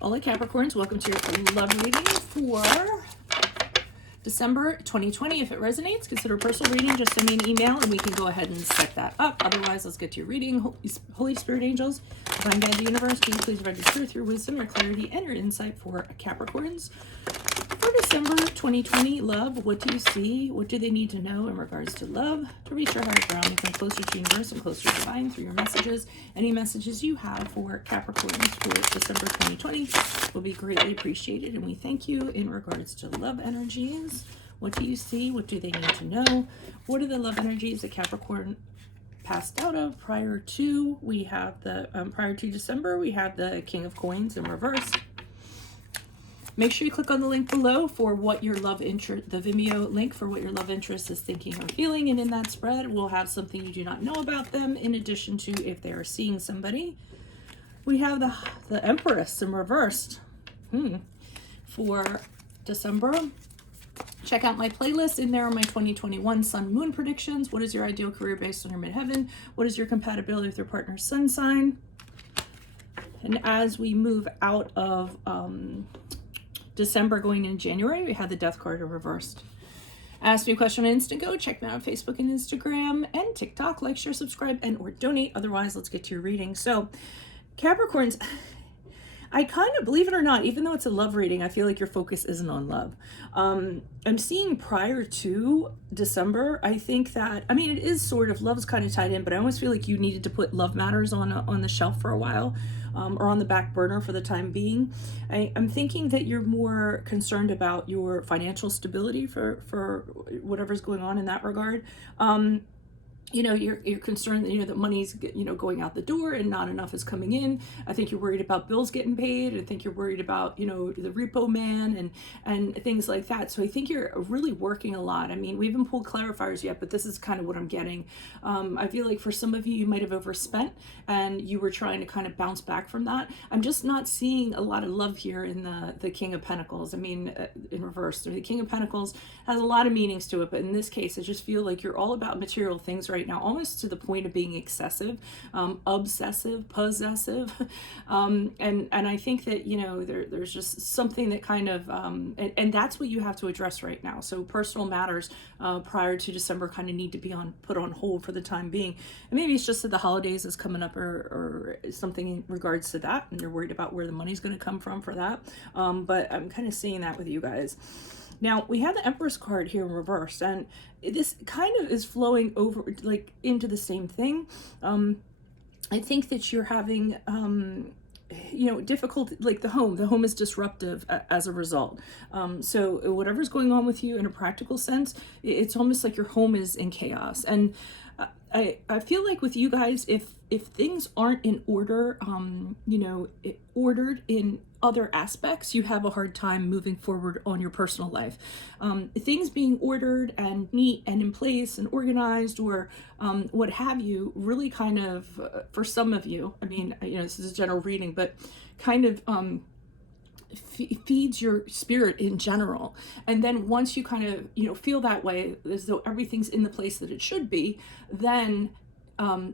Hola Capricorns, welcome to your love reading for December 2020. If it resonates, consider a personal reading. Just send me an email and we can go ahead and set that up. Otherwise, let's get to your reading. Holy Spirit angels, divine guide, the universe, can you please provide your truth, your wisdom, your clarity, and your insight for Capricorns for December 2020. Love, what do you see? What do they need to know in regards to love to reach your higher ground, become closer to universe and closer to divine through your messages? Any messages you have for Capricorns for December 2020 will be greatly appreciated, and we thank you. In regards to love energies, what do you see? What do they need to know? What are the love energies that Capricorn passed out of prior to? We have the prior to December, we have the King of Coins in reverse. Make sure you click on the link below for what your love interest, the Vimeo link for what your love interest is thinking or feeling. And in that spread, we'll have something you do not know about them, in addition to if they are seeing somebody. We have the Empress in reversed for December. Check out my playlist. In there are my 2021 Sun Moon predictions. What is your ideal career based on your midheaven? What is your compatibility with your partner's sun sign? And as we move out of December going into January, we had the Death card reversed. Ask me a question on Instago. Check me out on Facebook and Instagram and TikTok. Like, share, subscribe, and or donate. Otherwise, let's get to your reading. So, Capricorns, I kind of, believe it or not, even though it's a love reading, I feel like your focus isn't on love. I'm seeing prior to December, I think that, I mean, it is sort of, love's kind of tied in, but I almost feel like you needed to put love matters on the shelf for a while, or on the back burner for the time being. I'm thinking that you're more concerned about your financial stability for whatever's going on in that regard. You know, you're concerned that, you know, that money's, you know, going out the door and not enough is coming in. I think you're worried about bills getting paid. I think you're worried about, you know, the repo man and things like that. So I think you're really working a lot. I mean, we haven't pulled clarifiers yet, but this is kind of what I'm getting. I feel like for some of you, you might have overspent and you were trying to kind of bounce back from that. I'm just not seeing a lot of love here in the King of Pentacles. I mean, in reverse, the King of Pentacles has a lot of meanings to it, but in this case, I just feel like you're all about material things right now, almost to the point of being excessive, obsessive, possessive. And I think that, you know, there's just something that kind of, and that's what you have to address right now. So personal matters prior to December kind of need to be put on hold for the time being. And maybe it's just that the holidays is coming up or something in regards to that, and you're worried about where the money's going to come from for that. But I'm kind of seeing that with you guys. Now, we have the Empress card here in reverse, and this kind of is flowing over, like, into the same thing. I think that you're having, you know, difficult, like the home is disruptive as a result. So whatever's going on with you in a practical sense, it's almost like your home is in chaos. And I feel like with you guys, if things aren't in order, you know, ordered in other aspects, you have a hard time moving forward on your personal life. Things being ordered and neat and in place and organized, or what have you, really kind of, for some of you, I mean, you know, this is a general reading, but kind of feeds your spirit in general. And then once you kind of, you know, feel that way, as though everything's in the place that it should be, then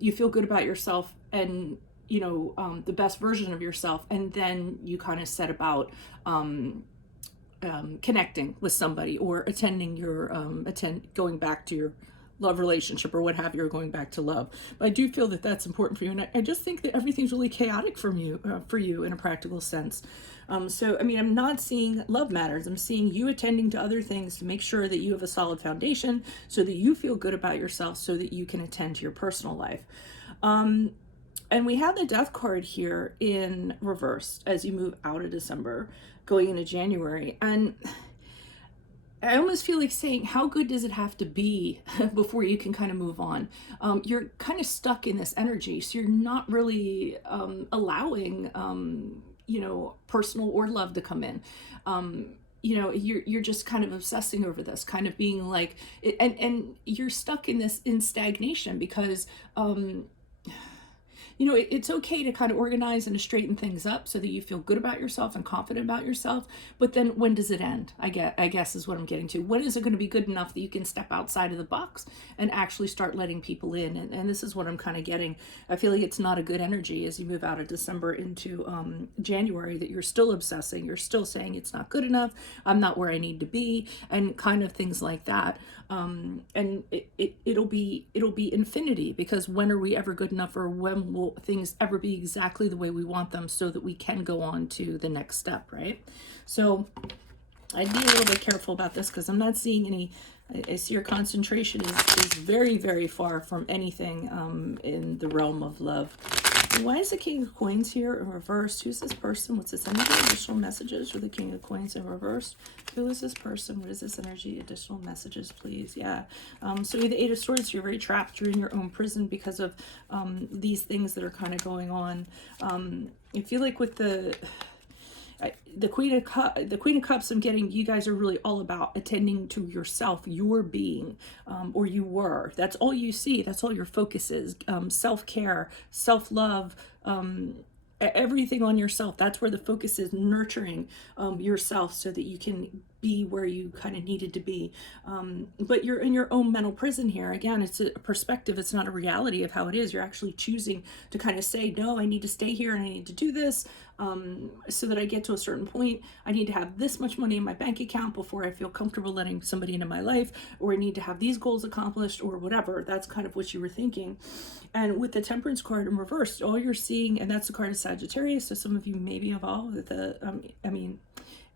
you feel good about yourself and, you know, the best version of yourself. And then you kind of set about connecting with somebody, or attending your, going back to your love relationship or what have you, or going back to love. But I do feel that that's important for you. And I just think that everything's really chaotic for you in a practical sense. So, I mean, I'm not seeing love matters. I'm seeing you attending to other things to make sure that you have a solid foundation so that you feel good about yourself, so that you can attend to your personal life. And we have the Death card here in reverse as you move out of December going into January. And I almost feel like saying, how good does it have to be before you can kind of move on? You're kind of stuck in this energy, so you're not really allowing, you know, personal or love to come in. You know, you're just kind of obsessing over this, kind of being like, and you're stuck in stagnation because you know, it's okay to kind of organize and to straighten things up so that you feel good about yourself and confident about yourself. But then when does it end? I guess is what I'm getting to. When is it going to be good enough that you can step outside of the box and actually start letting people in? And this is what I'm kind of getting. I feel like it's not a good energy as you move out of December into January, that you're still obsessing. You're still saying it's not good enough. I'm not where I need to be, and kind of things like that. And it'll be infinity, because when are we ever good enough, or when will things ever be exactly the way we want them so that we can go on to the next step, right? So I'd be a little bit careful about this, because I'm not seeing any. I see your concentration is very, very far from anything in the realm of love. Why is the King of Coins here in reverse? Who's this person? What's this energy? Additional messages for the King of Coins in reverse. Who is this person? What is this energy? Additional messages, please. Yeah. So the Eight of Swords, you're very trapped. You're in your own prison because of these things that are kind of going on. I feel like with the Queen of Cups, I'm getting you guys are really all about attending to yourself, your being, or you were. That's all you see. That's all your focus is. Self-care, self-love, everything on yourself. That's where the focus is, nurturing yourself so that you can be where you kind of needed to be. But you're in your own mental prison here. Again, it's a perspective. It's not a reality of how it is. You're actually choosing to kind of say, no, I need to stay here and I need to do this so that I get to a certain point. I need to have this much money in my bank account before I feel comfortable letting somebody into my life, or I need to have these goals accomplished, or whatever. That's kind of what you were thinking. And with the Temperance card in reverse, all you're seeing, and that's the card of Sagittarius, so some of you may be involved with the,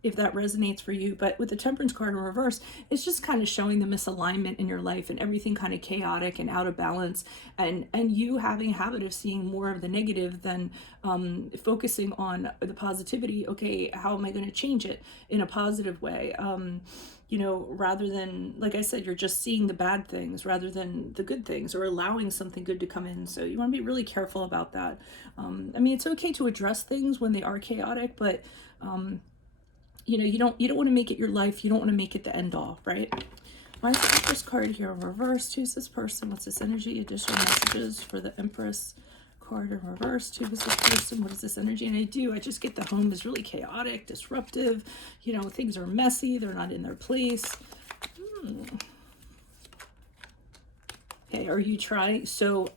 if that resonates for you. But with the Temperance card in reverse, it's just kind of showing the misalignment in your life and everything kind of chaotic and out of balance, and you having a habit of seeing more of the negative than focusing on the positivity. Okay, how am I going to change it in a positive way? You know, rather than, like I said, you're just seeing the bad things rather than the good things, or allowing something good to come in. So you want to be really careful about that. It's okay to address things when they are chaotic, but you know, you don't want to make it your life. You don't want to make it the end all, right? Why is the Empress card here in reverse? Who's this person? What's this energy? Additional messages for the Empress card in reverse. Who is this person? What is this energy? And I just get the home is really chaotic, disruptive. You know, things are messy. They're not in their place. Okay, are you trying? So,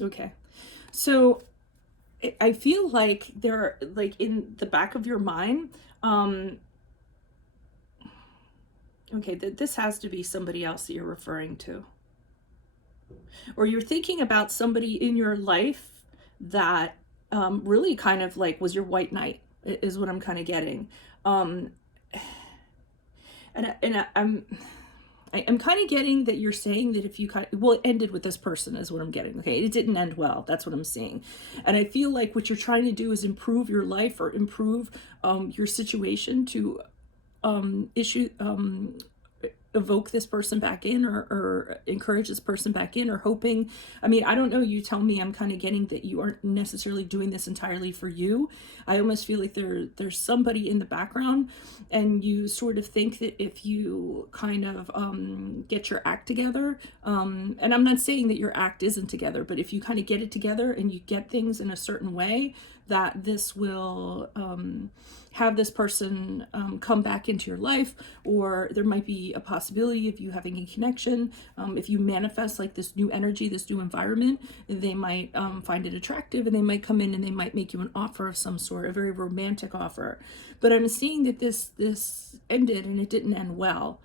okay. So I feel like they're like in the back of your mind. Okay, this has to be somebody else that you're referring to. Or you're thinking about somebody in your life that really kind of like was your white knight, is what I'm kind of getting. I'm kind of getting that you're saying that if you it ended with this person is what I'm getting. Okay, it didn't end well. That's what I'm seeing. And I feel like what you're trying to do is improve your life, or improve your situation to evoke this person back in, or encourage this person back in, or hoping. I don't know, you tell me. I'm kind of getting that you aren't necessarily doing this entirely for you. I almost feel like there's somebody in the background, and you sort of think that if you kind of get your act together, and I'm not saying that your act isn't together, but if you kind of get it together and you get things in a certain way, that this will have this person come back into your life, or there might be a possibility of you having a connection. If you manifest like this new energy, this new environment, they might find it attractive, and they might come in and they might make you an offer of some sort, a very romantic offer. But I'm seeing that this ended and it didn't end well.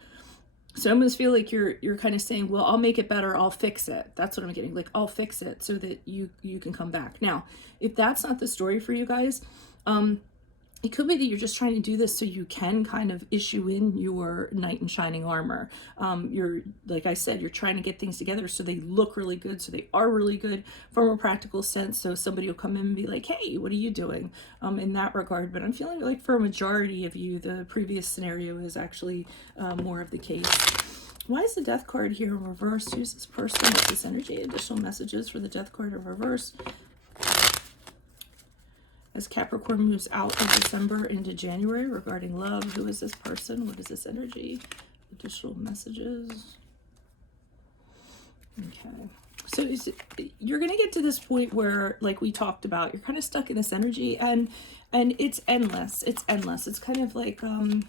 So I almost feel like you're kind of saying, well, I'll make it better. I'll fix it. That's what I'm getting. Like, I'll fix it so that you can come back. Now, if that's not the story for you guys, it could be that you're just trying to do this so you can kind of issue in your knight in shining armor. You're, like I said, you're trying to get things together so they look really good, so they are really good from a practical sense. So somebody will come in and be like, hey, what are you doing in that regard? But I'm feeling like for a majority of you, the previous scenario is actually more of the case. Why is the Death card here in reverse? Who's this person? What's this energy? Additional messages for the Death card in reverse. As Capricorn moves out of December into January regarding love, who is this person? What is this energy? Additional messages. Okay. So you're going to get to this point where, like we talked about, you're kind of stuck in this energy, and it's endless. It's endless. It's kind of like, you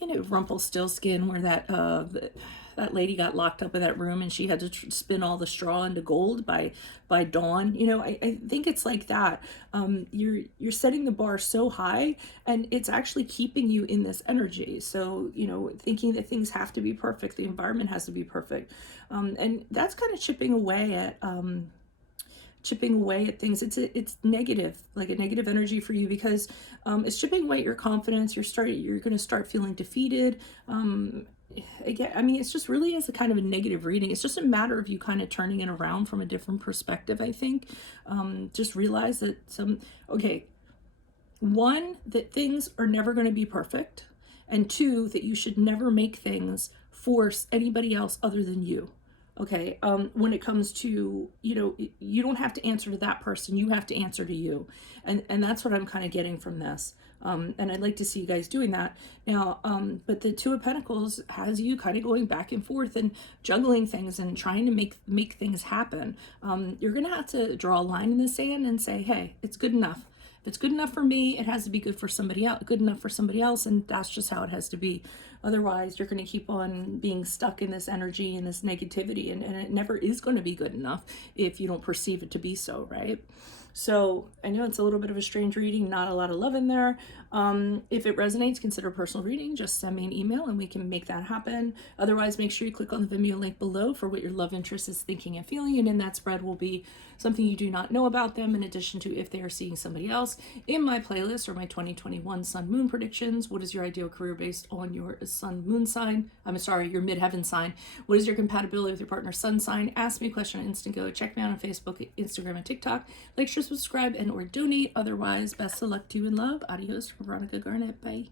know, Rumpelstiltskin, where that lady got locked up in that room and she had to spin all the straw into gold by dawn. You know, I think it's like that. You're setting the bar so high, and it's actually keeping you in this energy. So, you know, thinking that things have to be perfect, the environment has to be perfect, and that's kind of chipping away at things. It's negative, like a negative energy for you, because it's chipping away at your confidence. You're going to start feeling defeated. Again, I mean, it's just really as a kind of a negative reading. It's just a matter of you kind of turning it around from a different perspective, I think. Just realize that one, that things are never going to be perfect, and two, that you should never make things for anybody else other than you. Okay, when it comes to, you know, you don't have to answer to that person, you have to answer to you. And that's what I'm kind of getting from this. And I'd like to see you guys doing that. Now, but the Two of Pentacles has you kind of going back and forth and juggling things and trying to make things happen. You're going to have to draw a line in the sand and say, hey, it's good enough. If it's good enough for me, it has to be good for somebody else, good enough for somebody else, and that's just how it has to be. Otherwise, you're going to keep on being stuck in this energy and this negativity, and it never is going to be good enough if you don't perceive it to be so, right? So I know it's a little bit of a strange reading, not a lot of love in there. If it resonates, consider personal reading. Just send me an email and we can make that happen. Otherwise, make sure you click on the Vimeo link below for what your love interest is thinking and feeling. And in that spread will be something you do not know about them, in addition to if they are seeing somebody else. In my playlist or my 2021 Sun Moon predictions, what is your ideal career based on your Sun Moon sign? I'm sorry, your midheaven sign. What is your compatibility with your partner's sun sign? Ask me a question on Instant Go. Check me out on Facebook, Instagram, and TikTok. Like, share, subscribe, and or donate. Otherwise, best of luck to you in love. Adios from Veronica Garnett. Bye.